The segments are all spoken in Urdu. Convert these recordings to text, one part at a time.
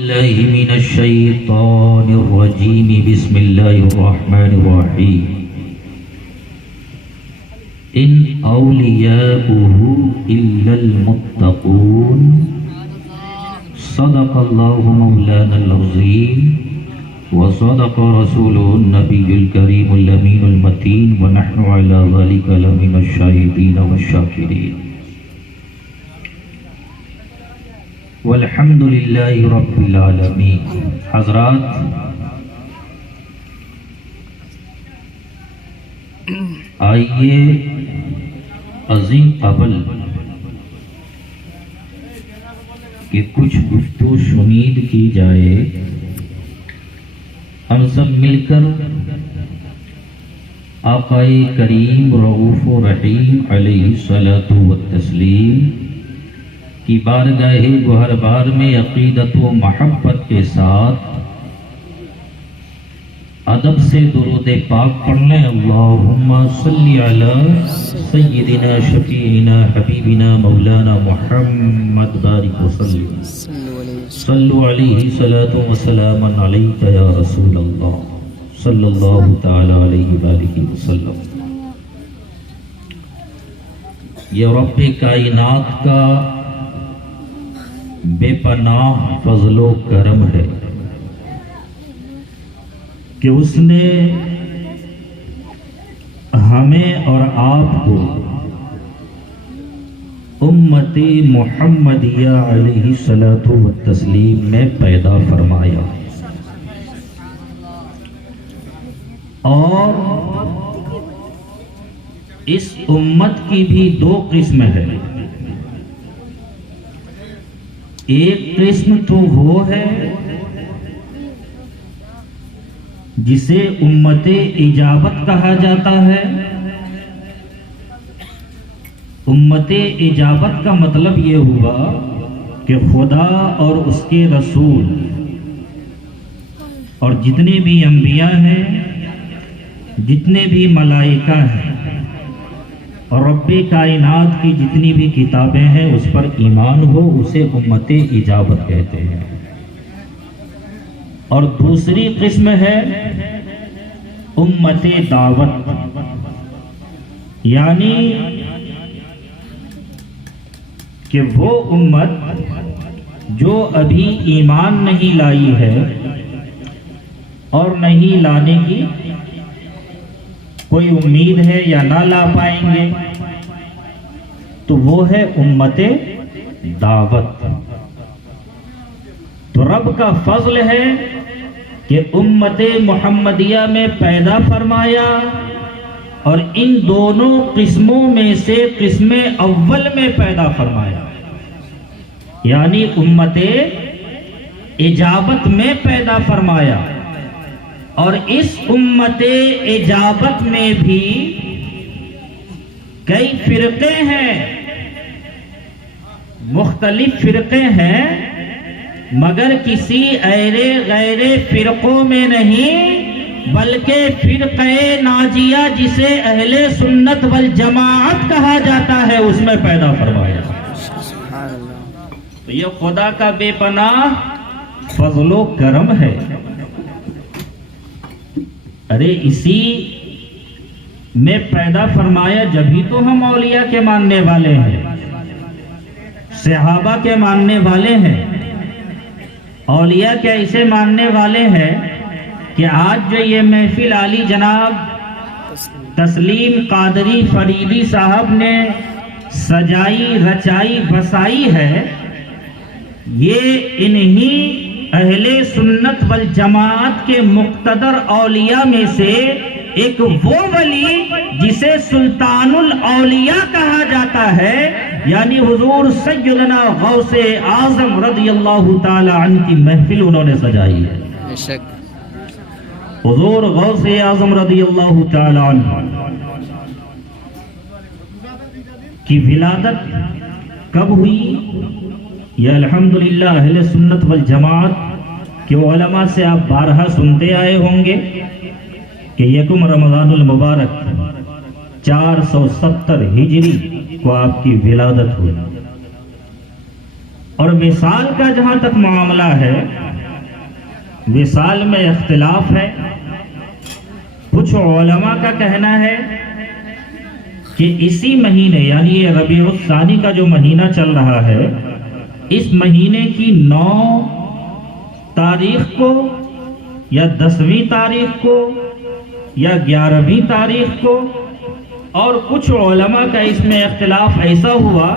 الله من الشيطان الرجيم بسم الله الرحمن الرحيم إن أولياؤه إلا المتقون صدق الله مولانا العظيم وصدق رسوله النبي الكريم الأمين المتين ونحن على ذلك لمن الشاهدين والشاكرين والحمد للہ رب العالمین۔ حضرات، آئیے عظیم قبل کہ کچھ گفتگو شنید کی جائے، ہم سب مل کر آقا کریم رؤوف و رحیم علیہ الصلاۃ والتسلیم کی بارگاہ گوہر بار میں عقیدت و محبت کے ساتھ ادب سے درود پاک پڑھ لیں۔ اللہم صلی علی سیدنا شفیعنا حبیبنا مولانا محمد بارک وسلم صلو علیہ صلاۃ و سلام علیک یا رسول اللہ صلی اللہ تعالی علیہ وآلہ وسلم۔ یہ رب کائنات کا بے پناہ فضل و کرم ہے کہ اس نے ہمیں اور آپ کو امت محمدیہ علیہ الصلاۃ والتسلیم میں پیدا فرمایا، اور اس امت کی بھی دو قسم ہے۔ ایک قسم تو وہ ہے جسے امت اجابت کہا جاتا ہے۔ امت اجابت کا مطلب یہ ہوا کہ خدا اور اس کے رسول اور جتنے بھی انبیاء ہیں، جتنے بھی ملائکہ ہیں اور رب کائنات کی جتنی بھی کتابیں ہیں اس پر ایمان ہو، اسے امت اجابت کہتے ہیں۔ اور دوسری قسم ہے امت دعوت، یعنی کہ وہ امت جو ابھی ایمان نہیں لائی ہے اور نہیں لانے کی کوئی امید ہے یا نہ لا پائیں گے، تو وہ ہے امت دعوت۔ تو رب کا فضل ہے کہ امت محمدیہ میں پیدا فرمایا، اور ان دونوں قسموں میں سے قسم اول میں پیدا فرمایا، یعنی امت اجابت میں پیدا فرمایا۔ اور اس امت اجابت میں بھی کئی فرقے ہیں، مختلف فرقے ہیں، مگر کسی غیر فرقوں میں نہیں، بلکہ فرقہ ناجیہ جسے اہل سنت والجماعت کہا جاتا ہے اس میں پیدا فرمایا۔ تو یہ خدا کا بے پناہ فضل و کرم ہے۔ ارے اسی میں پیدا فرمایا، جبھی تو ہم اولیاء کے ماننے والے ہیں، صحابہ کے ماننے والے ہیں۔ اولیاء کے ایسے ماننے والے ہیں کہ آج جو یہ محفل عالی جناب تسلیم قادری فریدی صاحب نے سجائی رچائی بسائی ہے، یہ انہی اہل سنت والجماعت کے مقتدر اولیاء میں سے ایک وہ ولی جسے سلطان الاولیاء کہا جاتا ہے، یعنی حضور سیدنا غوث اعظم رضی اللہ تعالی عنہ کی محفل انہوں نے سجائی ہے۔ حضور غوث اعظم رضی اللہ تعالی عنہ کی ولادت کب ہوئی؟ یہ الحمدللہ اہل سنت والجماعت کے علماء سے آپ بارہا سنتے آئے ہوں گے کہ یکم رمضان المبارک 470 ہجری کو آپ کی ولادت ہوئی۔ اور وصال کا جہاں تک معاملہ ہے وصال میں اختلاف ہے. کچھ علماء کا کہنا ہے کہ اسی مہینے یعنی یہ ربیع الثانی کا جو مہینہ چل رہا ہے، اس مہینے کی 9 تاریخ کو یا 10ویں تاریخ کو یا 11ویں تاریخ کو، اور کچھ علماء کا اس میں اختلاف ایسا ہوا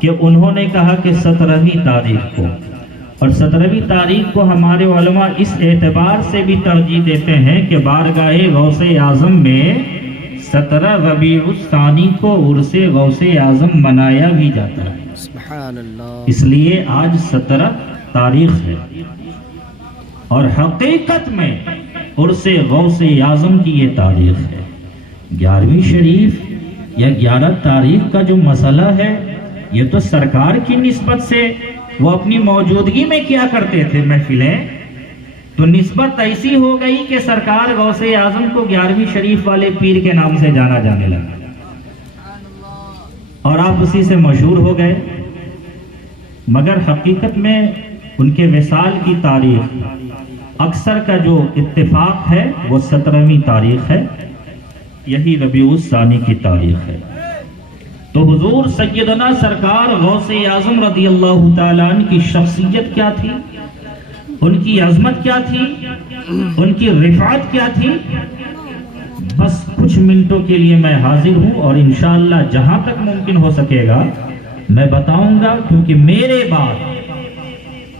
کہ انہوں نے کہا کہ 17ویں تاریخ کو. اور 17ویں تاریخ کو ہمارے علماء اس اعتبار سے بھی ترجیح دیتے ہیں کہ بارگاہ غوث اعظم میں 17 ربیع الثانی کو عرس غوث اعظم منایا بھی جاتا ہے. سبحان اللہ. اس لیے آج 17 تاریخ ہے، اور حقیقت میں عرس غوث اعظم کی یہ تاریخ ہے. 11ویں شریف یا 11 تاریخ کا جو مسئلہ ہے، یہ تو سرکار کی نسبت سے وہ اپنی موجودگی میں کیا کرتے تھے محفلیں، تو نسبت ایسی ہو گئی کہ سرکار غوث اعظم کو 11ویں شریف والے پیر کے نام سے جانا جانے لگا، اور آپ اسی سے مشہور ہو گئے. مگر حقیقت میں ان کے وصال کی تاریخ اکثر کا جو اتفاق ہے وہ 17ویں تاریخ ہے، یہی ربیع الثانی کی تاریخ ہے. تو حضور سیدنا سرکار غوث اعظم رضی اللہ تعالیٰ عنہ کی شخصیت کیا تھی، ان کی عظمت کیا تھی، ان کی رفعت کیا تھی، بس کچھ منٹوں کے لیے میں حاضر ہوں، اور انشاءاللہ جہاں تک ممکن ہو سکے گا میں بتاؤں گا، کیونکہ میرے بعد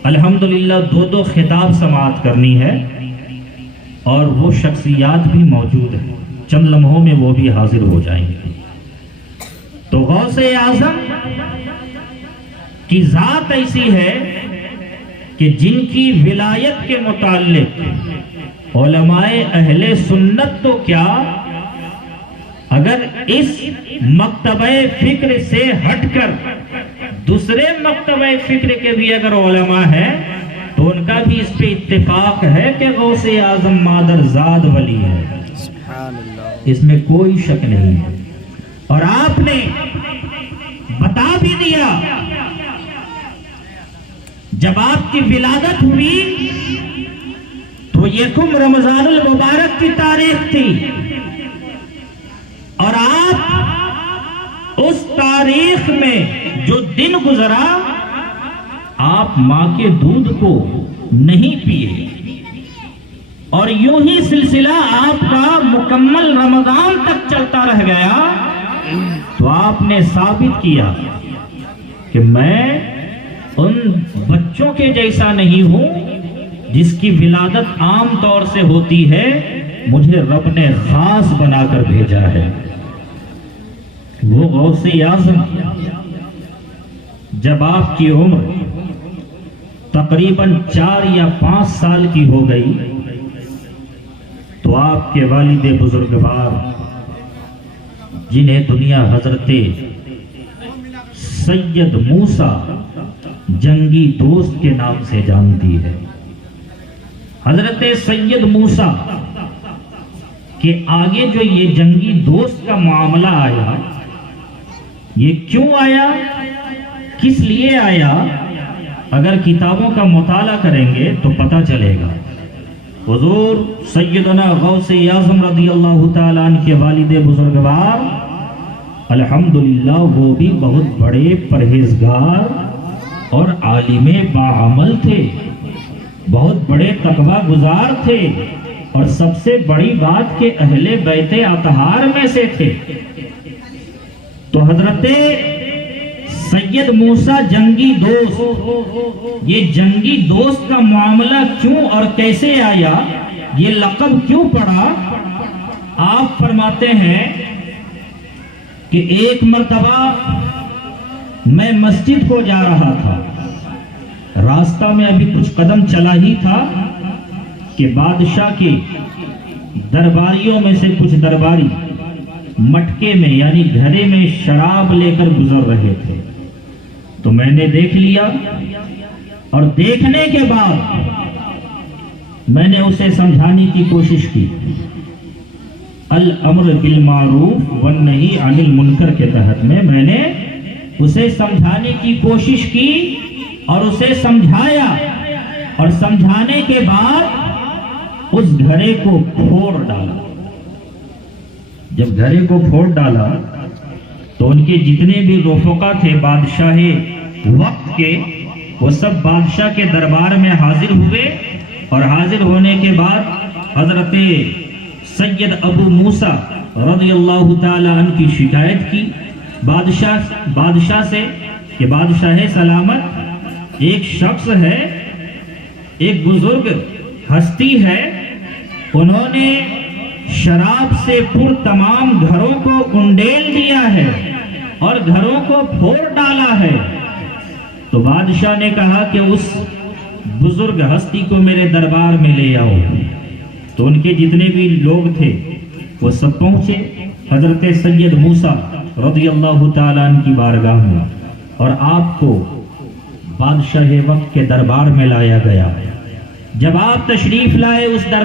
الحمدللہ 2 خطاب سماعت کرنی ہے، اور وہ شخصیات بھی موجود ہیں، چند لمحوں میں وہ بھی حاضر ہو جائیں گے. تو غوث اعظم کی ذات ایسی ہے کہ جن کی ولایت کے متعلق علماء اہل سنت تو کیا، اگر اس مکتبہ فکر سے ہٹ کر دوسرے مکتبہ فکر کے بھی اگر علماء ہیں تو ان کا بھی اس پہ اتفاق ہے کہ غوث اعظم مادر زاد ولی ہے. سبحان اللہ. اس میں کوئی شک نہیں ہے. اور آپ نے بتا بھی دیا، جب آپ کی ولادت ہوئی تو یکم رمضان المبارک کی تاریخ تھی، اور آپ اس تاریخ میں جو دن گزرا آپ ماں کے دودھ کو نہیں پیے، اور یوں ہی سلسلہ آپ کا مکمل رمضان تک چلتا رہ گیا. تو آپ نے ثابت کیا کہ میں ان بچوں کے جیسا نہیں ہوں جس کی ولادت عام طور سے ہوتی ہے، مجھے رب نے خاص بنا کر بھیجا ہے. وہ غوث اعظم جب آپ کی عمر تقریباً 4 یا 5 سال کی ہو گئی تو آپ کے والد بزرگوار، جنہیں دنیا حضرت سید موسیٰ جنگی دوست کے نام سے جانتی ہے، حضرت سید موسیٰ کے آگے جو یہ جنگی دوست کا معاملہ آیا، یہ کیوں آیا، کس لیے آیا، اگر کتابوں کا مطالعہ کریں گے تو پتہ چلے گا. حضور سیدنا غوث اعظم رضی اللہ تعالیٰ عنہ کے والد بزرگوار الحمدللہ وہ بھی بہت بڑے پرہیزگار اور عالم باعمل تھے، بہت بڑے تقویٰ گزار تھے، اور سب سے بڑی بات کہ اہل بیت اطہار میں سے تھے. تو حضرت سید موسیٰ جنگی دوست، یہ جنگی دوست کا معاملہ کیوں اور کیسے آیا، یہ لقب کیوں پڑا؟ آپ فرماتے ہیں کہ ایک مرتبہ میں مسجد کو جا رہا تھا، راستہ میں ابھی کچھ قدم چلا ہی تھا کہ بادشاہ کے درباریوں میں سے کچھ درباری مٹکے میں یعنی گھڑے میں شراب لے کر گزر رہے تھے. تو میں نے دیکھ لیا، اور دیکھنے کے بعد میں نے اسے سمجھانے کی کوشش کی. الامر بالمعروف والنہی عن المنکر کے تحت میں نے اسے سمجھانے کی کوشش کی اور اسے سمجھایا اور سمجھانے کے بعد اس گھڑے کو پھوڑ ڈالا۔ جب گھڑے کو پھوڑ ڈالا تو ان کے جتنے بھی رفقا تھے بادشاہ وقت کے، وہ سب بادشاہ کے دربار میں حاضر ہوئے، اور حاضر ہونے کے بعد حضرت سید ابو موسیٰ رضی اللہ تعالی عنہ کی شکایت کی بادشاہ سے کہ بادشاہ سلامت، ایک شخص ہے، ایک بزرگ ہستی ہے، انہوں نے شراب سے پر تمام گھروں کو انڈیل دیا ہے اور گھروں کو پھوڑ ڈالا ہے۔ تو بادشاہ نے کہا کہ اس بزرگ ہستی کو میرے دربار میں لے آؤ۔ تو ان کے جتنے بھی لوگ تھے وہ سب پہنچے حضرت سید موسیٰ رضی اللہ تعالیٰ عنہ کی بارگاہ میں، اور آپ کو بادشاہ وقت کے دربار میں لایا گیا۔ جب آپ تشریف لائے اس دربار